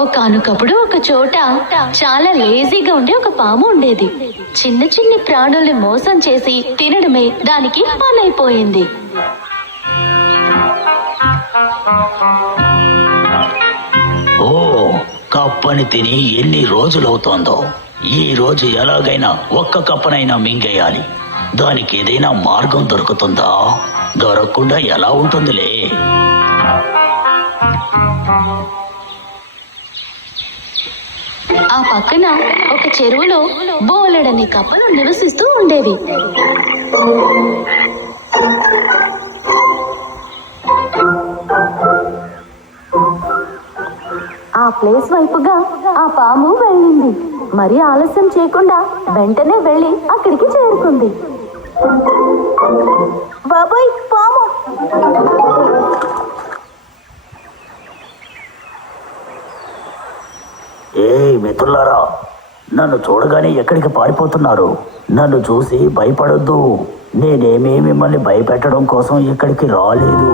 ఒకానొకప్పుడు ఒక చోట చాలా లేజీగా ఉండే ఒక పాము ఉండేది. చిన్న చిన్ని ప్రాణుల్ని మోసం చేసి తినడమే దానికి పనైపోయింది. ఓ, కప్పని తిని ఎన్ని రోజులవుతోందో. ఈ రోజు ఎలాగైనా ఒక్క కప్పనైనా మింగేయాలి. దానికి ఏదైనా మార్గం దొరుకుతుందా? దొరకకుండా ఎలా ఉంటుందిలే. ఆ పక్కన ఒక చెరువులో బోలెడన్ని కప్పలు నివసిస్తూ ఉండేవి. ఆ ప్లేస్ వైపుగా ఆ పాము వెళ్ళింది. మరి ఆలస్యం చేయకుండా వెంటనే వెళ్ళి అక్కడికి చేరుకుంది. బాబాయ్, పాము! ఏ మిత్రులారా, నన్ను చూడగానే ఎక్కడికి పారిపోతున్నారు? నన్ను చూసి భయపడొద్దు. నేనేమీ మిమ్మల్ని భయపెట్టడం కోసం ఇక్కడికి రాలేదు.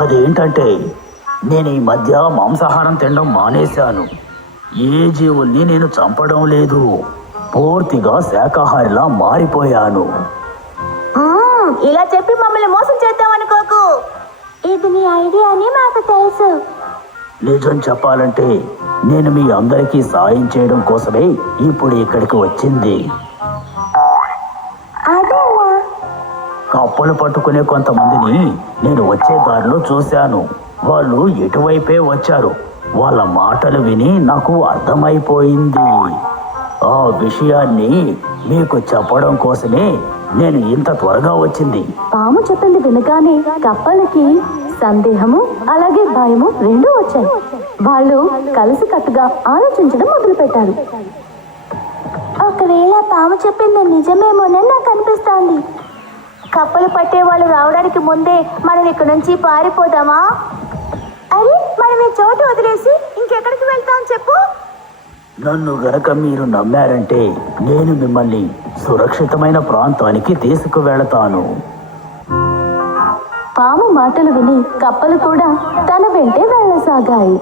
అదేంటంటే నేను ఈ మధ్య మాంసాహారం తినడం మానేశాను. ఏ జీవుల్ని నేను చంపడం లేదు. పూర్తిగా శాకాహారిలా మారిపోయాను. ఇలా చెప్పి మమ్మల్ని మోసం చేద్దామనుకోకు. ఇది నీ ఐడియా అని మాకు తెలుసు. నిజం చెప్పాలంటే నేను మీ అందరికీ సాయం చేయడం కోసమే ఇప్పుడు ఇక్కడికి వచ్చింది. కప్పలు పట్టుకునే కొంతమందిని నేను వచ్చే దారిలో చూశాను. వాళ్ళు ఎటువైపే వచ్చారు. వాళ్ళ మాటలు విని నాకు అర్థమైపోయింది. ఆ విషయాన్ని మీకు చెప్పడం కోసమే నేను ఇంత త్వరగా వచ్చింది. పాము చెప్పింది వినగానే కప్పలకి సందేహము అలాగే భయము రెండూ వచ్చాయి. వాళ్ళు కలిసి కట్టుగా ఆలోచించడం మొదలు పెట్టారు. ఒకవేళ పాము చెప్పింది నిజమేమోనని నాకు అనిపిస్తోంది. కప్పలు పట్టే వాళ్ళు రావడానికి ముందే మనం ఇక్కడ నుంచి పారిపోదామా? అరే, మనం ఈ చోటు వదిలేసి ఇంకెక్కడికి వెళ్తాం చెప్పు? నన్ను గనక మీరు నమ్మారంటే నేను మిమ్మల్ని సురక్షితమైన ప్రాంతానికి తీసుకువెళతాను. పాము మాటలు విని కప్పలు కూడా తన వెంటే వెళ్ళసాగాయి.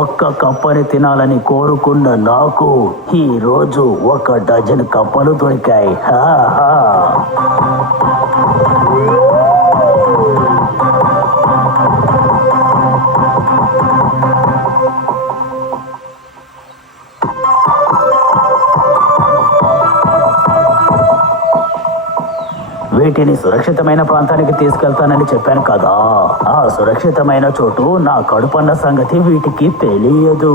ఒక్క కప్పని తినాలని కోరుకున్న నాకు ఈ రోజు 1 డజన్ కప్పలు దొరికాయి. వీటిని సురక్షితమైన ప్రాంతానికి తీసుకెళ్తానని చెప్పాను కదా. ఆ సురక్షితమైన చోటు నా కడుపన్న సంగతి వీటికి తెలియదు.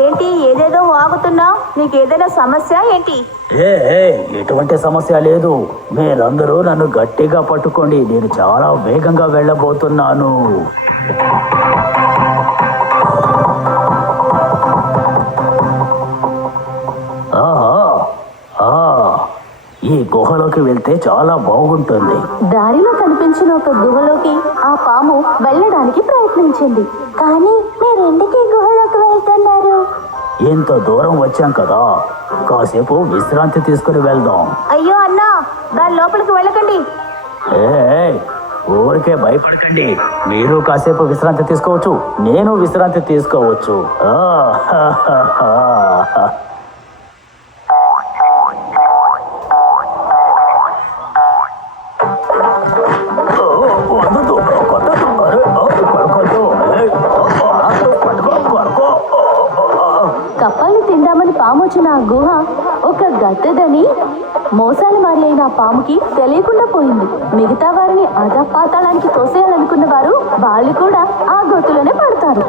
ఏంటి ఏదేదో వాగుతున్నావు? నీకేదైనా సమస్య ఏంటి? ఎటువంటి సమస్య లేదు. మీరందరూ నన్ను గట్టిగా పట్టుకోండి. నేను చాలా వేగంగా వెళ్ళబోతున్నాను. ఈ గుహలోకి వెళ్తే చాలా బాగుంటుంది. దారిలో కనిపించిన ఒక గుహలోకి ఆ పాము వెళ్ళడానికి ప్రయత్నించింది. కానీ మీరెందుకు గుహలోకి వెళ్తున్నారు? ఎంత దూరం వచ్చాం కదా, కాసేపు విశ్రాంతి తీసుకుని వెళ్దాం. అయ్యో అన్నా, దాని లోపలికి వెళ్ళకండి. ఊరికే భయపడకండి. మీరు కాసేపు విశ్రాంతి తీసుకోవచ్చు, నేను విశ్రాంతి తీసుకోవచ్చు. కప్పల్ని తిందామని పాము వచ్చిన ఆ గుహ ఒక గద్దదని మోసాలు మారి అయిన పాముకి తెలియకుండా పోయింది. మిగతా వారిని అధపాతాళానికి తోసేయాలనుకున్న వారు వాళ్ళు కూడా ఆ గొత్తులోనే పడతారు.